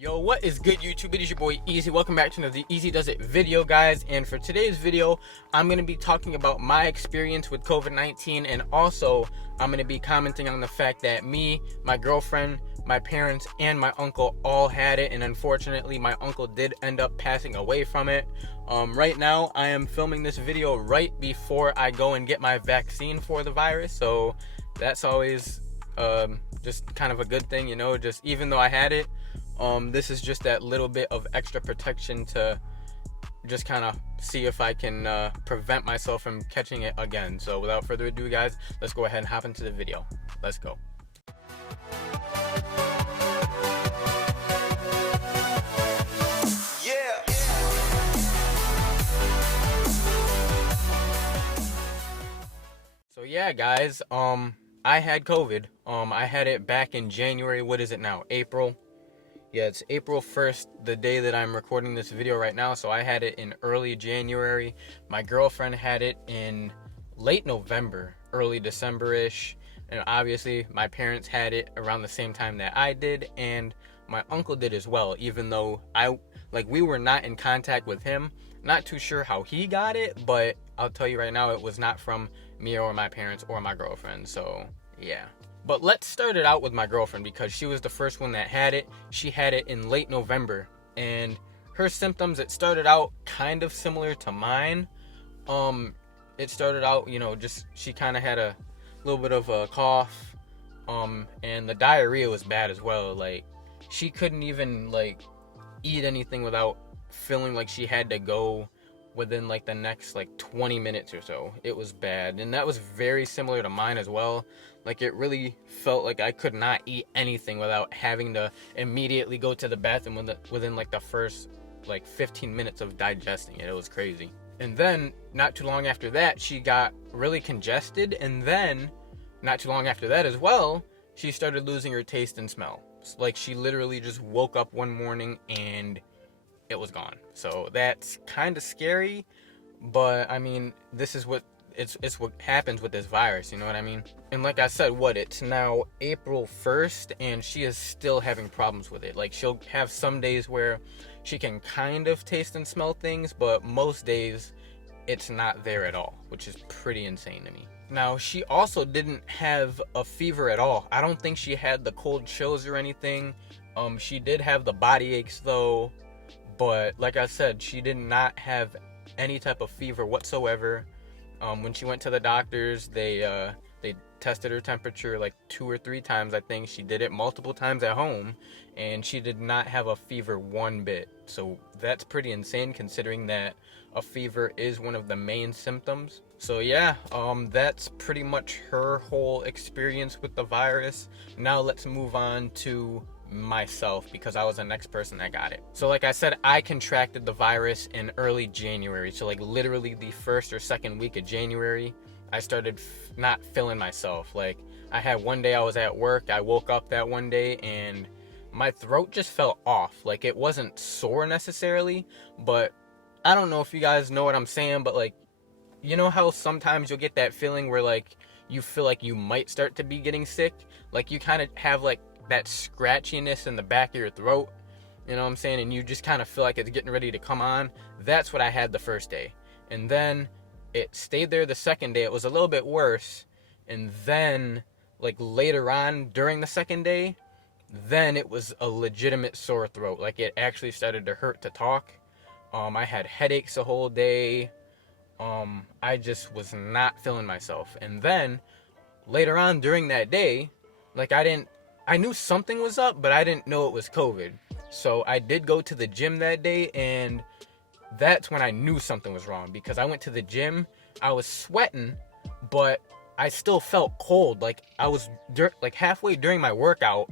Yo, what is good, YouTube? It is your boy Easy. Welcome back to another EazyDuzIt video, guys. And for today's video, I'm going to be talking about my experience with COVID-19, and also I'm going to be commenting on the fact that me, my girlfriend, my parents, and my uncle all had it, and unfortunately my uncle did end up passing away from it. Right now I am filming this video right before I go and get my vaccine for the virus, so that's always just kind of a good thing, you know. Just even though I had it, this is just that little bit of extra protection to just kind of see if I can prevent myself from catching it again. So without further ado, guys, let's go ahead and hop into the video. Let's go. So yeah, guys, I had COVID. I had it back in January. What is it now? April. Yeah, it's April 1st, the day that I'm recording this video right now. So I had it in early January. My girlfriend had it in late November, early December-ish. And obviously my parents had it around the same time that I did, and my uncle did as well, even though we were not in contact with him. Not too sure how he got it, but I'll tell you right now, it was not from me or my parents or my girlfriend. So yeah. But let's start it out with my girlfriend, because she was the first one that had it. She had it in late November, and her symptoms, it started out kind of similar to mine. It started out, you know, just she kind of had a little bit of a cough, and the diarrhea was bad as well. Like, she couldn't even eat anything without feeling like she had to go within the next 20 minutes or so. It was bad, and that was very similar to mine as well. It really felt like I could not eat anything without having to immediately go to the bathroom within the first 15 minutes of digesting it. It was crazy. And then not too long after that, she got really congested, and then not too long after that as well, she started losing her taste and smell. She literally just woke up one morning and it was gone. So that's kind of scary, but I mean, this is what it's what happens with this virus, you know what I mean? And like I said, it's now April 1st, and she is still having problems with it. She'll have some days where she can kind of taste and smell things, but most days it's not there at all, which is pretty insane to me. Now, she also didn't have a fever at all. I don't think she had the cold chills or anything. She did have the body aches though, but like I said, she did not have any type of fever whatsoever. When she went to the doctors, they tested her temperature 2 or 3 times. I think she did it multiple times at home, and she did not have a fever one bit. So that's pretty insane, considering that a fever is one of the main symptoms. So yeah, that's pretty much her whole experience with the virus. Now let's move on to myself, because I was the next person that got it. So like I said, I contracted the virus in early January. So literally the first or second week of January, I started not feeling myself. I had one day I was at work, I woke up that one day and my throat just felt off. It wasn't sore necessarily, but I don't know if you guys know what I'm saying, but you know how sometimes you'll get that feeling where you feel like you might start to be getting sick? You kind of have that scratchiness in the back of your throat, you know what I'm saying? And you just kind of feel like it's getting ready to come on. That's what I had the first day. And then it stayed there the second day. It was a little bit worse. And then later on during the second day, then it was a legitimate sore throat. It actually started to hurt to talk. I had headaches the whole day. I just was not feeling myself. And then later on during that day, I knew something was up, but I didn't know it was COVID. So I did go to the gym that day, and that's when I knew something was wrong, because I went to the gym, I was sweating, but I still felt cold. I was halfway during my workout,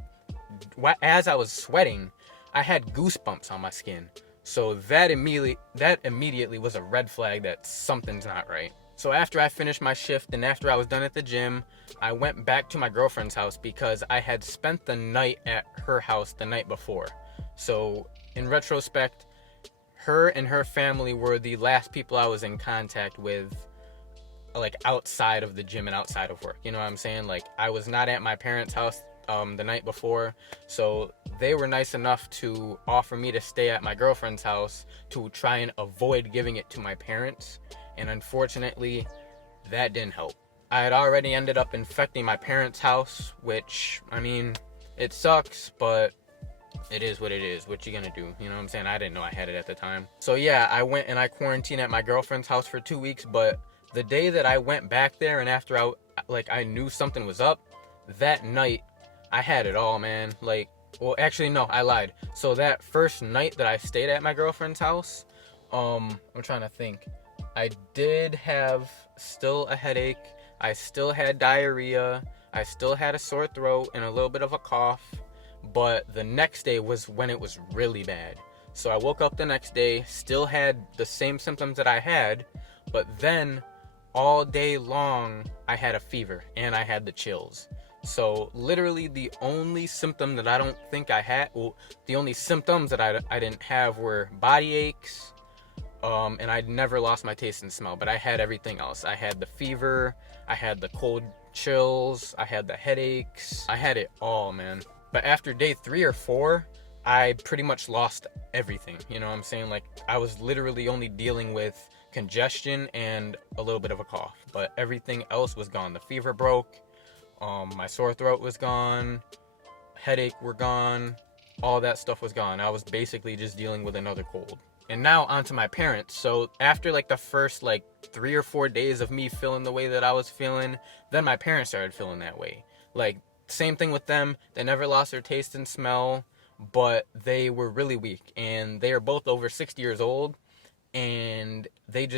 as I was sweating, I had goosebumps on my skin. So that immediately was a red flag that something's not right. So after I finished my shift and after I was done at the gym, I went back to my girlfriend's house, because I had spent the night at her house the night before. So in retrospect, her and her family were the last people I was in contact with, outside of the gym and outside of work. You know what I'm saying? I was not at my parents' house the night before. So they were nice enough to offer me to stay at my girlfriend's house to try and avoid giving it to my parents. And unfortunately, that didn't help. I had already ended up infecting my parents' house, which, I mean, it sucks, but it is what it is. What you gonna do? You know what I'm saying? I didn't know I had it at the time. So yeah, I went and I quarantined at my girlfriend's house for 2 weeks, but the day that I went back there and after I knew something was up, that night I had it all, man. Like, well, actually no, I lied. So that first night that I stayed at my girlfriend's house, I'm trying to think. I did have still a headache. I still had diarrhea. I still had a sore throat and a little bit of a cough. But the next day was when it was really bad. So I woke up the next day, still had the same symptoms that I had, but then all day long I had a fever and I had the chills. So literally the only symptom that I don't think I had, well, the only symptoms that I didn't have were body aches, and I'd never lost my taste and smell, but I had everything else. I had the fever, I had the cold chills, I had the headaches, I had it all, man. But after day 3 or 4, I pretty much lost everything. You know what I'm saying? Like, I was literally only dealing with congestion and a little bit of a cough, but everything else was gone. The fever broke, my sore throat was gone, headache were gone, all that stuff was gone. I was basically just dealing with another cold. And now onto my parents. So after like the first like 3 or 4 days of me feeling the way that I was feeling, then my parents started feeling that way. Like, same thing with them. They never lost their taste and smell, but they were really weak, and they are both over 60 years old, and they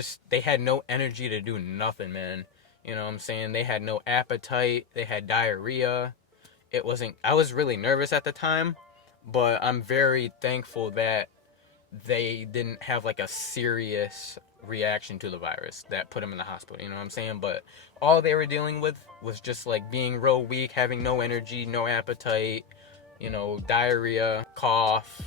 had no energy to do nothing, man. You know what I'm saying? They had no appetite. They had diarrhea. I was really nervous at the time, but I'm very thankful that they didn't have like a serious reaction to the virus that put them in the hospital, you know what I'm saying? But all they were dealing with was just like being real weak, having no energy, no appetite, you know, diarrhea, cough.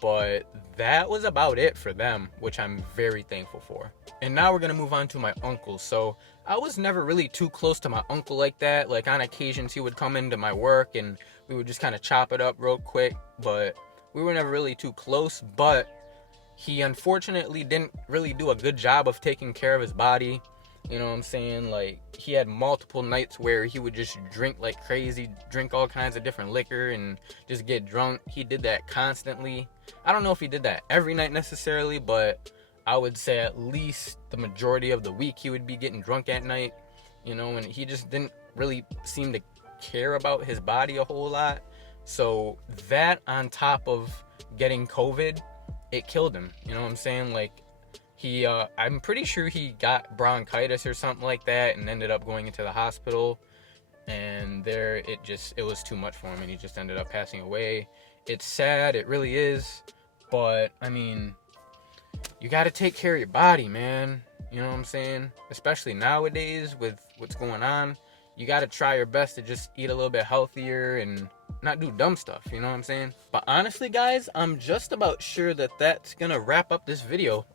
But that was about it for them, which I'm very thankful for. And now we're gonna move on to my uncle. So I was never really too close to my uncle like that. Like, on occasions he would come into my work and we would just kind of chop it up real quick, but we were never really too close. But he unfortunately didn't really do a good job of taking care of his body. You know what I'm saying? Like, he had multiple nights where he would just drink like crazy, drink all kinds of different liquor and just get drunk. He did that constantly. I don't know if he did that every night necessarily, but I would say at least the majority of the week he would be getting drunk at night, you know, and he just didn't really seem to care about his body a whole lot. So that, on top of getting COVID, it killed him. You know what I'm saying? Like, I'm pretty sure he got bronchitis or something like that and ended up going into the hospital, and it was too much for him and he just ended up passing away. It's sad, it really is, but I mean, you got to take care of your body, man. You know what I'm saying? Especially nowadays with what's going on, you got to try your best to just eat a little bit healthier and not do dumb stuff, you know what I'm saying? But honestly, guys, I'm just about sure that that's gonna wrap up this video.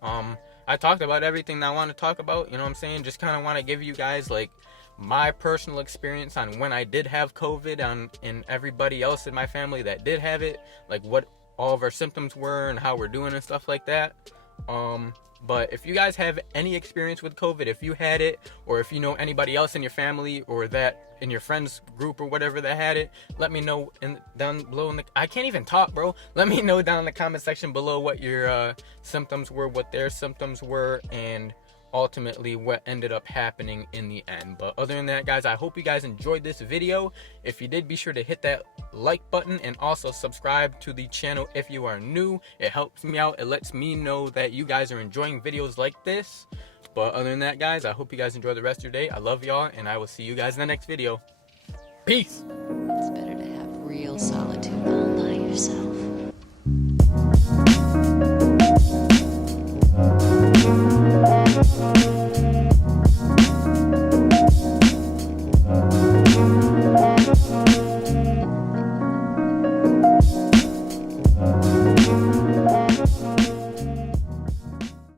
I talked about everything that I want to talk about, you know what I'm saying? Just kind of want to give you guys like my personal experience on when I did have COVID, and everybody else in my family that did have it, like what all of our symptoms were and how we're doing and stuff like that. But if you guys have any experience with COVID, if you had it, or if you know anybody else in your family or that in your friends group or whatever that had it, let me know down below I can't even talk, bro. Let me know down in the comment section below what your symptoms were, what their symptoms were, and ultimately what ended up happening in the end. But other than that, guys, I hope you guys enjoyed this video. If you did, be sure to hit that like button and also subscribe to the channel if you are new. It helps me out. It lets me know that you guys are enjoying videos like this. But other than that, guys, I hope you guys enjoy the rest of your day. I love y'all, and I will see you guys in the next video. Peace. It's better to have real solitude all by yourself.